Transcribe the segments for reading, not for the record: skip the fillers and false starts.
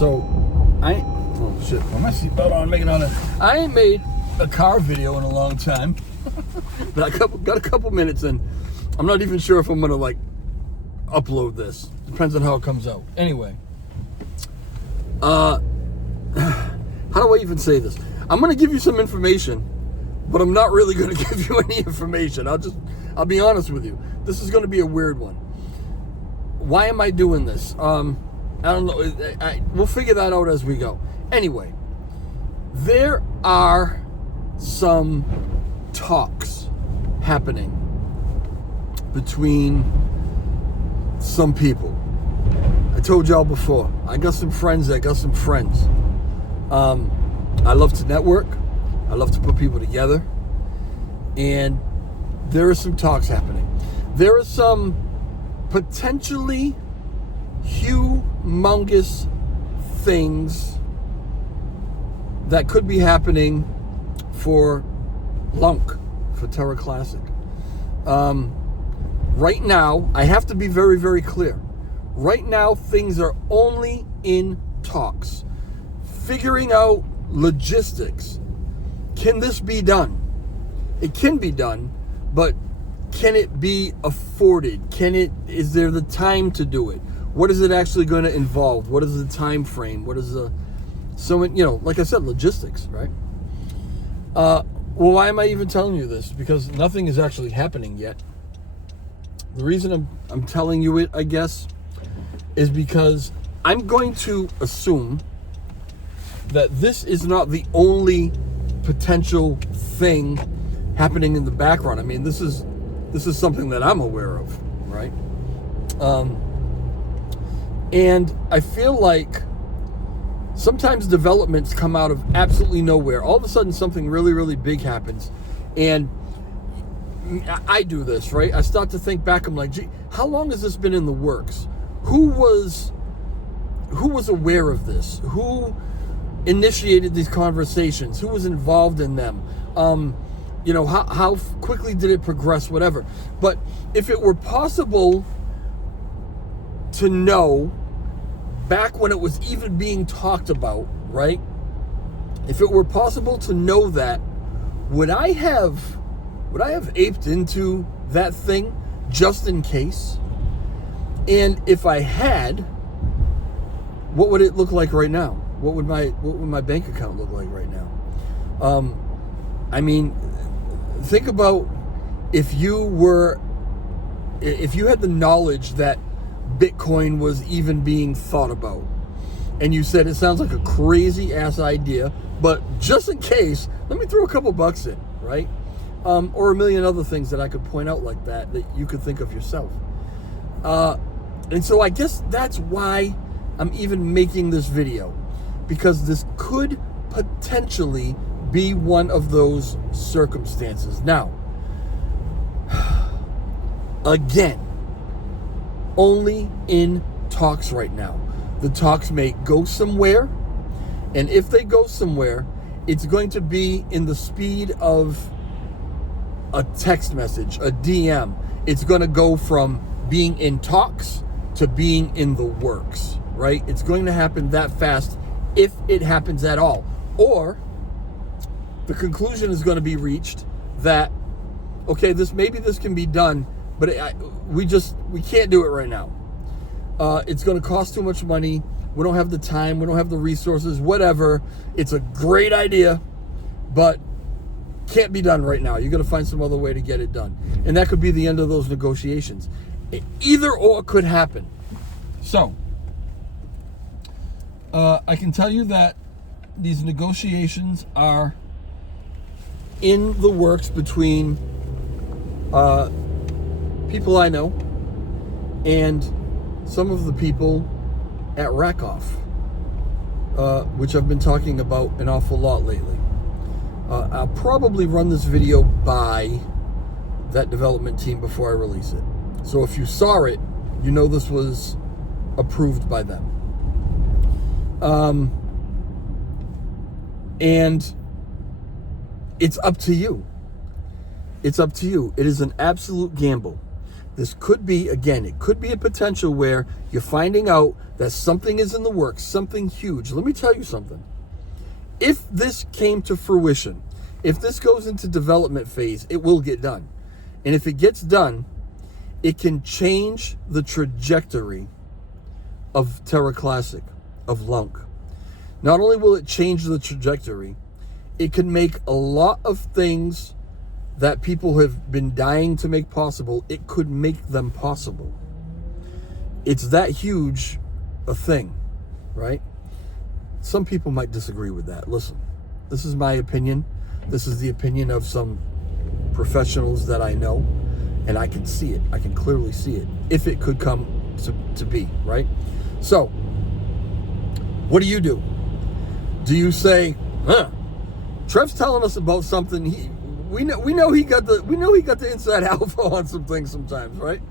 So, oh shit, put my seatbelt on, make it on. I ain't made a car video in a long time. But I got a couple minutes in. I'm not even sure if I'm gonna like upload this. Depends on how it comes out. Anyway, how do I even say this? I'm gonna give you some information, but I'm not really gonna give you any information. I'll be honest with you. This is gonna be a weird one. Why am I doing this? I don't know. We'll figure that out as we go. Anyway, there are some talks happening between some people. I told y'all before, I got some friends that got some friends. I love to network. I love to put people together. And there are some talks happening. There are some potentially humongous things that could be happening for LUNC, for Terra Classic. Right now, I have to be very, very clear. Right now, things are only in talks. Figuring out logistics. Can this be done? It can be done, but can it be afforded? Is there the time to do it? What is it actually going to involve? What is the time frame? What is like I said, logistics, right? Well, why am I even telling you this? Because nothing is actually happening yet. The reason I'm telling you it, I guess, is because I'm going to assume that this is not the only potential thing happening in the background. I mean, this is something that I'm aware of, right? And I feel like sometimes developments come out of absolutely nowhere. All of a sudden, something really, really big happens. And I do this, right? I start to think back. I'm like, gee, how long has this been in the works? Who was aware of this? Who initiated these conversations? Who was involved in them? How quickly did it progress? Whatever. But if it were possible to know back when it was even being talked about, right? If it were possible to know that, would I have aped into that thing just in case? And if I had, what would it look like right now? What would my bank account look like right now? I mean, think about if you had the knowledge that Bitcoin was even being thought about, and you said it sounds like a crazy ass idea, but just in case, let me throw a couple bucks in, right? Or a million other things that I could point out like that you could think of yourself. And so I guess that's why I'm even making this video, because this could potentially be one of those circumstances. Now, again, only in talks right now. The talks may go somewhere, and if they go somewhere, it's going to be in the speed of a text message, a DM. It's going to go from being in talks to being in the works, right? It's going to happen that fast, if it happens at all. Or the conclusion is going to be reached that, okay, this can be done, but we can't do it right now. It's going to cost too much money. We don't have the time. We don't have the resources, whatever. It's a great idea, but can't be done right now. You're going to find some other way to get it done. And that could be the end of those negotiations. Either or could happen. So, I can tell you that these negotiations are in the works between people I know and some of the people at Rakoff, which I've been talking about an awful lot lately. I'll probably run this video by that development team before I release it. So if you saw it, you know this was approved by them. And it's up to you. It's up to you. It is an absolute gamble. This could be, again, it could be a potential where you're finding out that something is in the works, something huge. Let me tell you something. If this came to fruition, if this goes into development phase, it will get done. And if it gets done, it can change the trajectory of Terra Classic, of LUNC. Not only will it change the trajectory, it can make a lot of things that people have been dying to make possible, it could make them possible. It's that huge a thing, right? Some people might disagree with that. Listen, this is my opinion. This is the opinion of some professionals that I know, and I can see it. I can clearly see it, if it could come to be, right? So, what do? Do you say, Trev's telling us about something, we know he got the inside alpha on some things sometimes, right?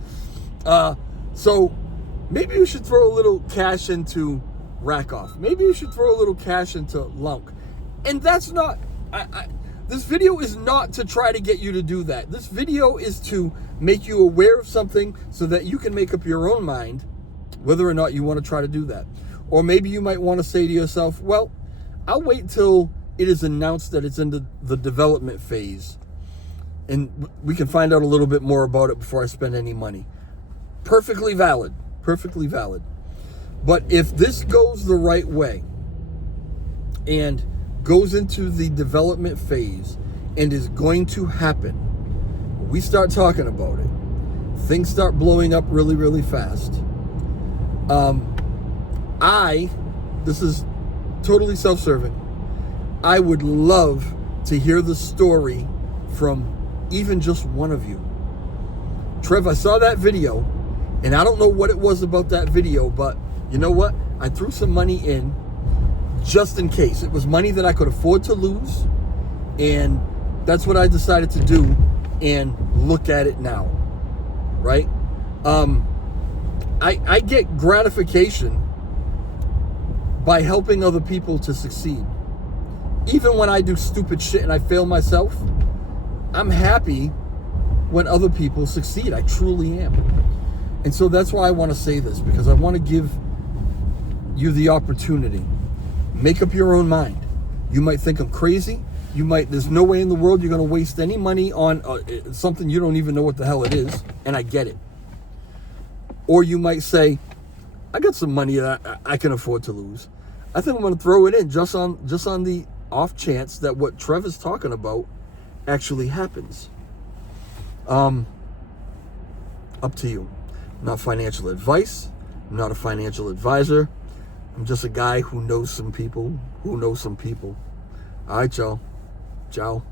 So maybe you should throw a little cash into Rackoff. Maybe you should throw a little cash into LUNC. And that's not, this video is not to try to get you to do that. This video is to make you aware of something so that you can make up your own mind whether or not you want to try to do that. Or maybe you might want to say to yourself, well, I'll wait till it is announced that it's in the development phase, and we can find out a little bit more about it before I spend any money. Perfectly valid. Perfectly valid. But if this goes the right way and goes into the development phase and is going to happen, we start talking about it, things start blowing up really, really fast. This is totally self-serving. I would love to hear the story from even just one of you. Trev, I saw that video, and I don't know what it was about that video, but you know what? I threw some money in just in case. It was money that I could afford to lose, and that's what I decided to do, and look at it now, right? I get gratification by helping other people to succeed. Even when I do stupid shit and I fail myself, I'm happy when other people succeed. I truly am. And so that's why I want to say this, because I want to give you the opportunity. Make up your own mind. You might think I'm crazy. There's no way in the world you're going to waste any money on something you don't even know what the hell it is, and I get it. Or you might say, I got some money that I can afford to lose. I think I'm going to throw it in just on the off chance that what Trev is talking about actually happens. Up to you. Not financial advice. I'm not a financial advisor. I'm just a guy who knows some people. All right, y'all. Ciao.